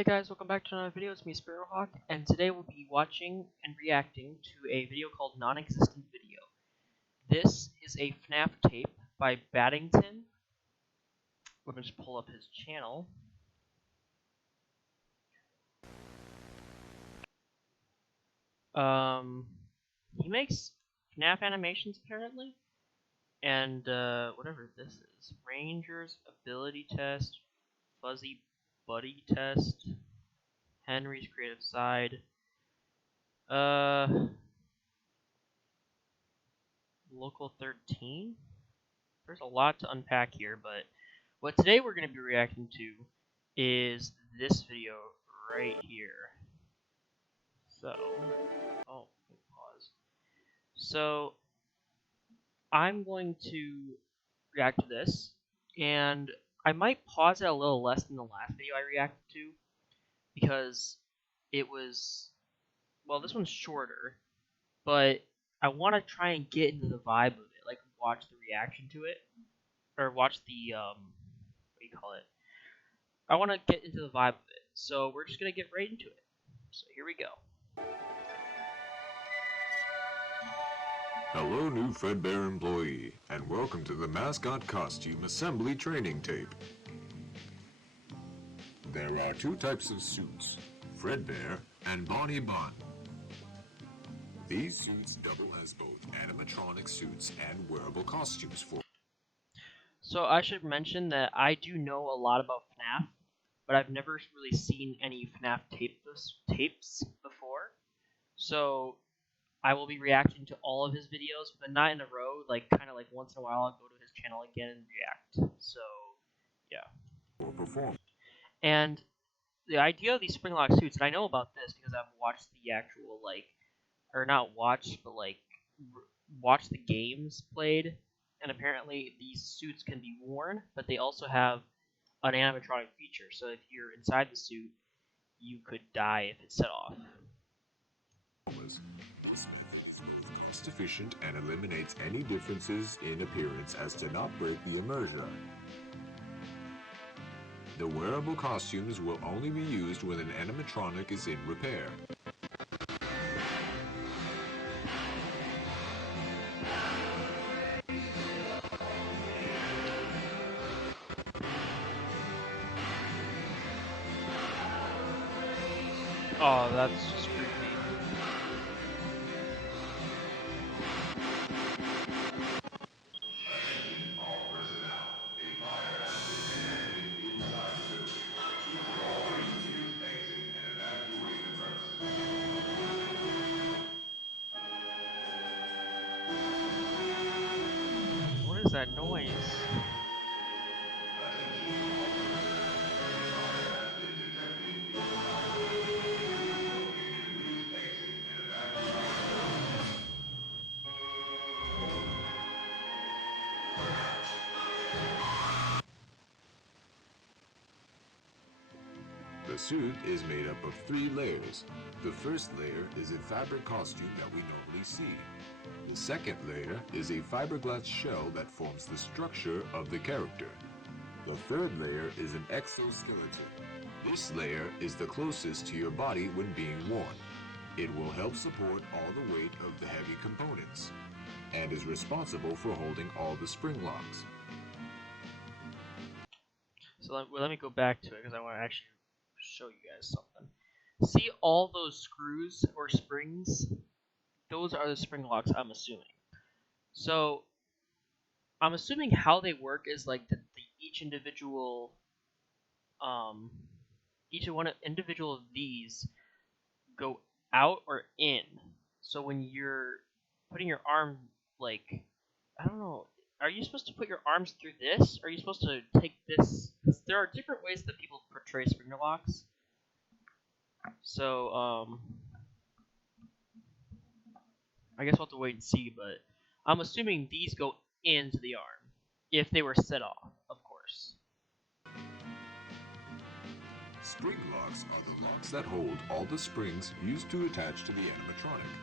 Hey guys, welcome back to another video. It's me, Sparrowhawk, and today we'll be watching and reacting to a video called Non-Existent Video. This is a FNAF tape by Battington. Let me just pull up his channel. He makes FNAF animations apparently, and whatever this is. Ranger's Ability Test, Fuzzy Buddy Test, Henry's Creative Side, Local 13? There's a lot to unpack here, but what today we're going to be reacting to is this video right here. So, pause. So, I'm going to react to this, and I might pause it a little less than the last video I reacted to, because it was, well, this one's shorter, but I want to try and get into the vibe of it, like watch the reaction to it, or watch the, what do you call it? I want to get into the vibe of it, so we're just going to get right into it. So here we go. Hello, new Fredbear employee, and welcome to the Mascot Costume Assembly Training Tape. There are two types of suits, Fredbear and Bonnie Bun. These suits double as both animatronic suits and wearable costumes for. So I should mention that I do know a lot about FNAF, but I've never really seen any FNAF tapes before. So I will be reacting to all of his videos, but not in a row. Like kind of like once in a while, I'll go to his channel again and react. So yeah. For perform. And the idea of these Springlock suits, and I know about this because I've watched the actual or not watched, but watched the games played, and apparently these suits can be worn, but they also have an animatronic feature. So if you're inside the suit, you could die if it set off. This method is both cost efficient and eliminates any differences in appearance as to not break the immersion. The wearable costumes will only be used when an animatronic is in repair. Oh, that's just creepy. What is that noise? The suit is made up of 3 layers. The first layer is a fabric costume that we normally see. The second layer is a fiberglass shell that forms the structure of the character. The third layer is an exoskeleton. This layer is the closest to your body when being worn. It will help support all the weight of the heavy components, and is responsible for holding all the spring locks. So let me go back to it because I want to actually show you guys something. See all those screws or springs? Those are the spring locks, I'm assuming. So I'm assuming how they work is like each individual individual of these go out or in. So when you're putting your arm, like, I don't know, are you supposed to put your arms through this? Or are you supposed to take this? Because there are different ways that people portray springer locks. So, I guess we'll have to wait and see, but I'm assuming these go into the arm, if they were set off, of course. Spring locks are the locks that hold all the springs used to attach to the animatronic.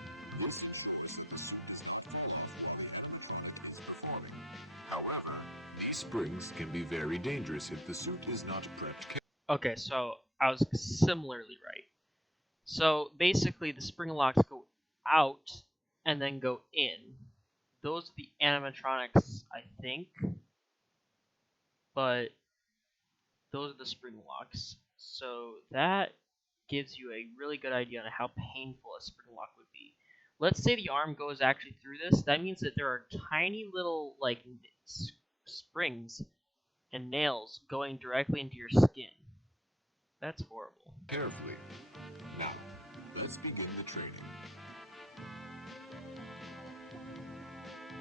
This ensures that the suit is not fall off while the animatronic is performing. However, these springs can be very dangerous if the suit is not prepped. Okay, so I was similarly right. So basically, the spring locks go out and then go in. Those are the animatronics, I think, but those are the spring locks. So that gives you a really good idea on how painful a spring lock would be. Let's say the arm goes actually through this. That means that there are tiny little like springs and nails going directly into your skin. That's horrible. Carefully. Now, let's begin the training.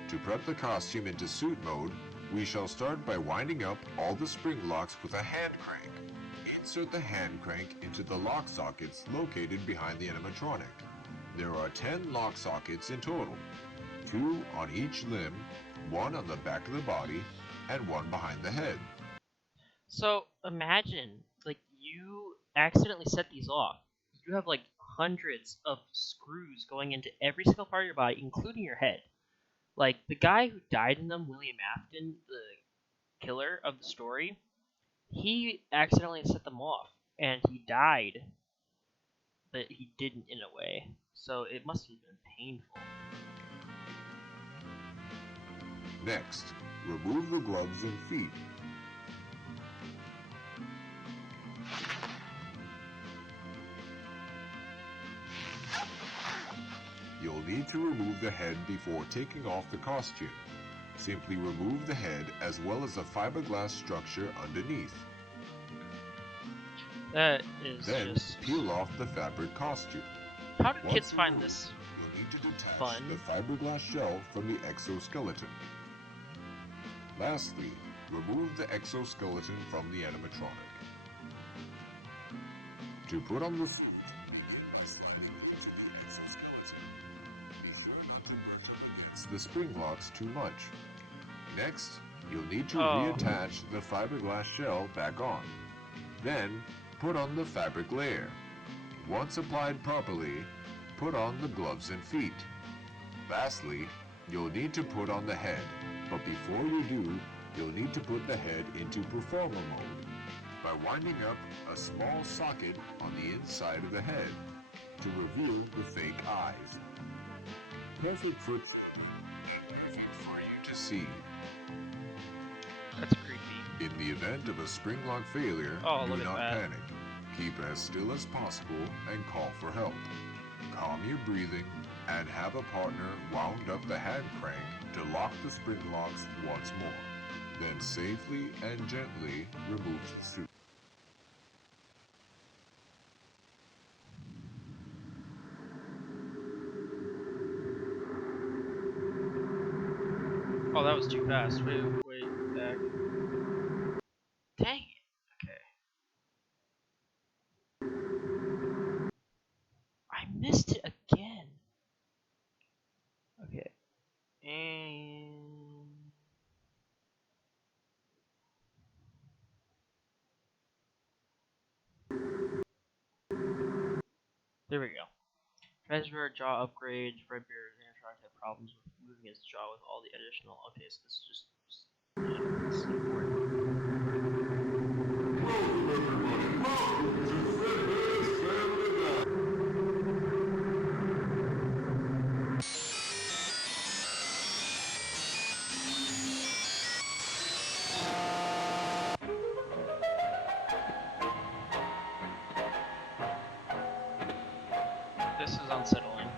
To prep the costume into suit mode, we shall start by winding up all the spring locks with a hand crank. Insert the hand crank into the lock sockets located behind the animatronic. There are 10 lock sockets in total, 2 on each limb, 1 on the back of the body, and 1 behind the head. So imagine, like, you accidentally set these off. You have like hundreds of screws going into every single part of your body, including your head. Like, the guy who died in them, William Afton, the killer of the story, he accidentally set them off, and he died, but he didn't in a way. So it must have been painful. Next, remove the gloves and feet. You'll need to remove the head before taking off the costume. Simply remove the head as well as the fiberglass structure underneath. That is Then just... peel off the fabric costume. How do Once kids find removed, this you'll need to detach fun? the fiberglass shell from the exoskeleton. Lastly, remove the exoskeleton from the animatronic. To put on the suit, begin by sliding into the exoskeleton. Be sure not to work up against the spring locks too much. Next, you'll need to reattach the fiberglass shell back on. Then, put on the fabric layer. Once applied properly, put on the gloves and feet. Lastly, you'll need to put on the head, but before you do, you'll need to put the head into performer mode by winding up a small socket on the inside of the head to reveal the fake eyes. Perfect for you to see. That's creepy. In the event of a spring lock failure, do not panic. Keep as still as possible and call for help. Calm your breathing and have a partner wound up the hand crank to lock the spring locks once more. Then safely and gently remove the suit. Oh, that was too fast. Wait, back. Dang it. Okay. I missed it again. Okay. And... there we go. Treasure, jaw upgrades, Red Bear animatronic had problems with moving his jaw with all the additional... okay, so this is just this is important. This is unsettling.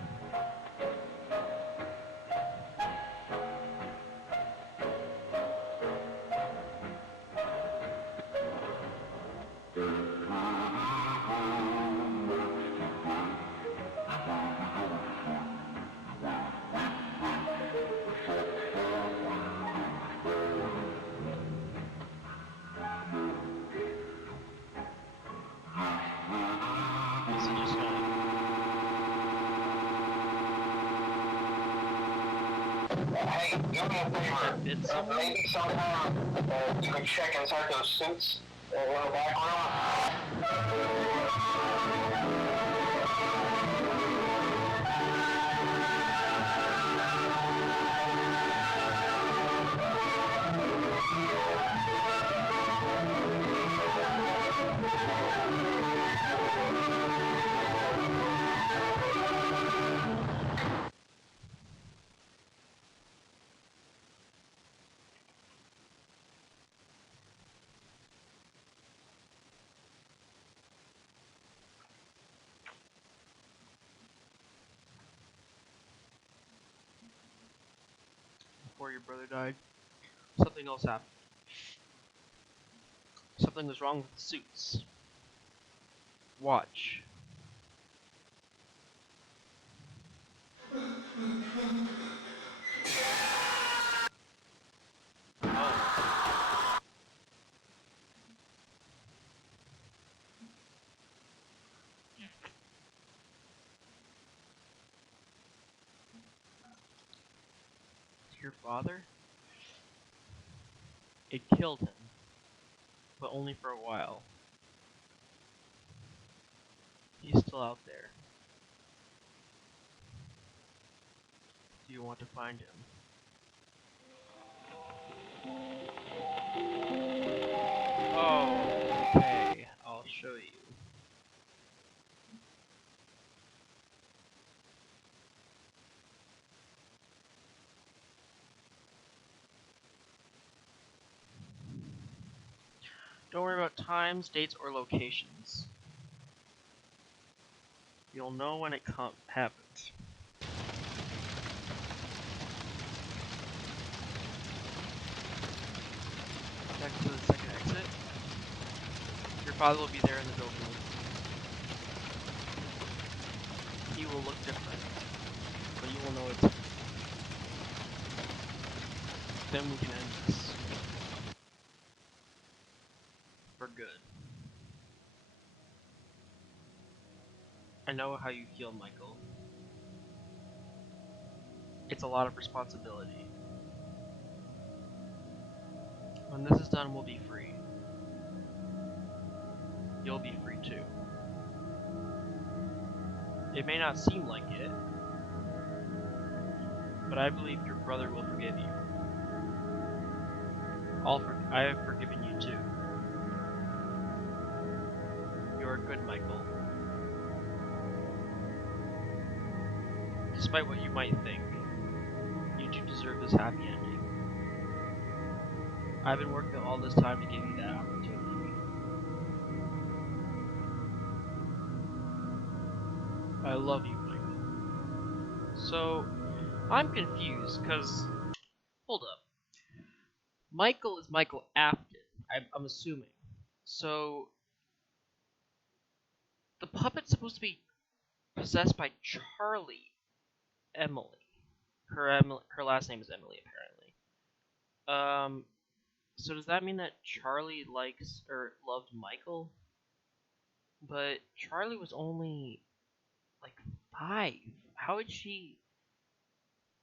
Is it just gonna... hey, do me a favor. Maybe somehow you can check inside those suits in the background. before your brother died, something else happened. Something was wrong with the suits. Watch. Oh. Your father? It killed him, but only for a while. He's still out there. Do you want to find him? Oh, okay. I'll show you. Don't worry about times, dates, or locations. You'll know when it happens. Back to the second exit. Your father will be there in the building. He will look different, but you will know it's him. Then we can end this. For good. I know how you feel, Michael. It's a lot of responsibility. When this is done, we'll be free. You'll be free too. It may not seem like it, but I believe your brother will forgive you. I have forgiven you too. You are good, Michael. Despite what you might think, you do deserve this happy ending. I've been working all this time to give you that opportunity. I love you, Michael. So, I'm confused, because... Hold up. Michael is Michael Afton, I'm assuming. So, the puppet's supposed to be possessed by Charlie Emily. Her last name is Emily, apparently. So does that mean that Charlie likes or loved Michael? But Charlie was only like 5. How did she?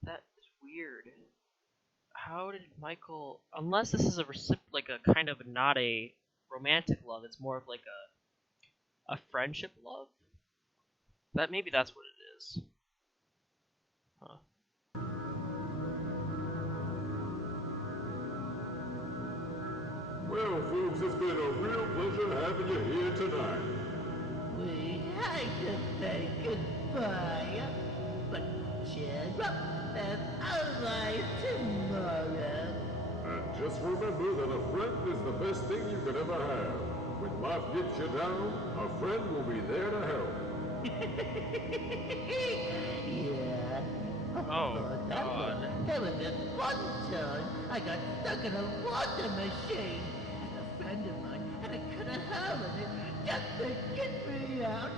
That's weird. How did Michael? Unless this is like a kind of not a romantic love. It's more of like a friendship love. Maybe that's what it is. Huh. Well, folks, it's been a real pleasure having you here tonight. We had to say goodbye, but cheer up, there's always tomorrow. And just remember that a friend is the best thing you could ever have. When life gets you down, a friend will be there to help. Yeah. Oh, that God. There was this one time I got stuck in a water machine. And a friend of mine had to cut a hole in it just to get me out.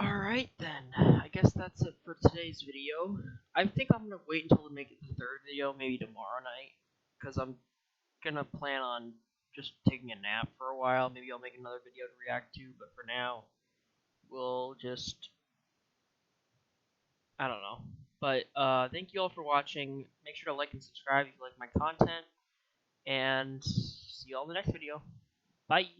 Alright then, I guess that's it for today's video. I think I'm gonna wait until to make it the third video, maybe tomorrow night, because I'm gonna plan on just taking a nap for a while. Maybe I'll make another video to react to, but for now, we'll just, I don't know. But thank you all for watching. Make sure to like and subscribe if you like my content, and see you all in the next video. Bye!